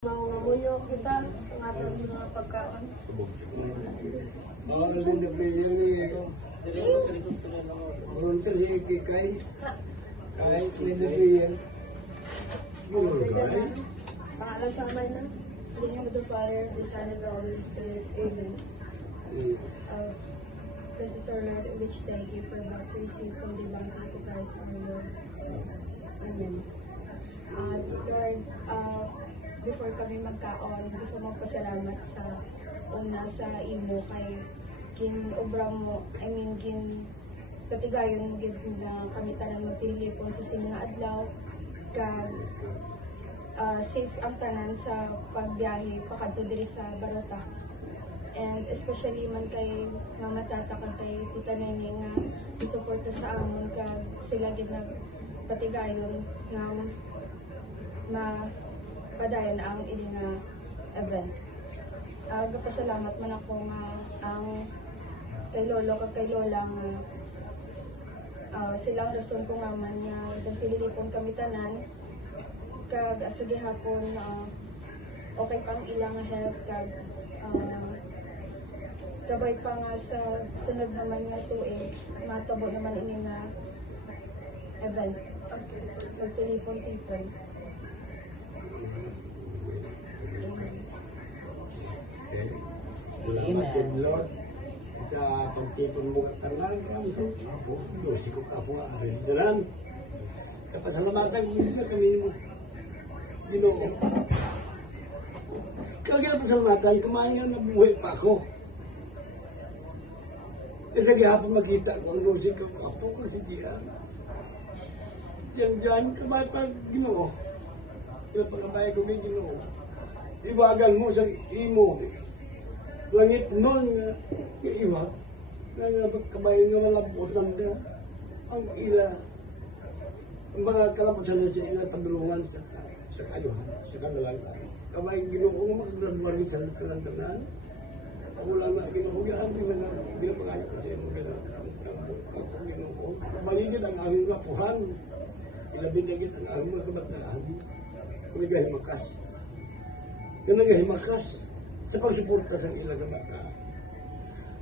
Mangunguyo kita sa ating mga pagkaon. Oo, din na prayer ni Runter si Kikay. Kahit din na prayer. Siguro kay. Pangalan sa amay na. In the name of the Father, the Son, and the Holy Spirit. Amen. Precious our Lord, which thank you for about to receive from the Lamb of Christ our Lord. Amen. Lord, before kami magkaon, gusto magpasalamat sa una sa imo kay kin obram mo, kin patigayon gid na kami tanan magtilipon sa singa adlaw kag safe ang tanan sa pagbiyahe pakadto diri sa Barata. And especially man kay Mama Tata kag kay Tita Nene nga isuporta sa amon kag sila gid nagpatigayon nga padayon ang ili nga event. Gapasalamat man ako nga ang kay Lolo kag kay Lola nga silang rason ko nga man nga nagpilipon kami tanan kag sa gihapon okay pang ilang health kag gabay pa nga sa sunod naman nga tuig matabo naman ini nga event nagpilipon-tipon. Salamat din Lord sa pagtipon mo at tanan ako, dosi ko kapo arin sa lang. Kapasalamatan ko sa kami mo. Ginoo. Kaya pasalamatan, kumain nga nabuhay pa ako. Kasi gihapon makita ko ang dosi ko kapo kasi diyan. Diyan, kumain pa Ginoo. Kaya pagkabay ko may Ginoo. Ibagan mo sa imo. Langit nun nga iiwag. Na kabayan nga malabot lang na ang ila. Ang mga kalapot sa nasa ila padulungan sa kayuhan, sa kadalangan. Kabayan Ginoo nga makagradwarin sa kalantanan. Wala na Ginoo. Gaan din na ginapakayo ko sa imo. Ginoo. Maligid ang aming lapuhan. Ilabinagit ang aming mga kabataan. Kung nagahimakas. Kung nagahimakas sa pagsuporta sa ilang bata.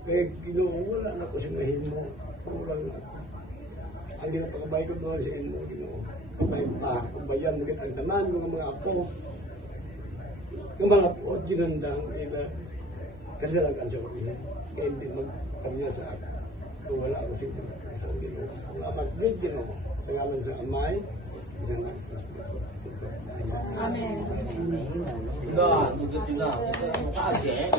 Kaya Ginoo, wala na ko sinahin mo. Kurang na. Ang ginapakabay ko doon sa inyo, Ginoo. Kabay pa, kabayan mo ang tanan ng mga apo. Yung mga puot, ginandang ila. Kasalagan sa kapila. Kaya hindi magkarya sa ako. Kung wala ako sila. Sa Ginoo. Salamat din, Ginoo. Sa ngalan sa amay, isang nasa. Amen. Tidak, mungkin tidak. Kaget.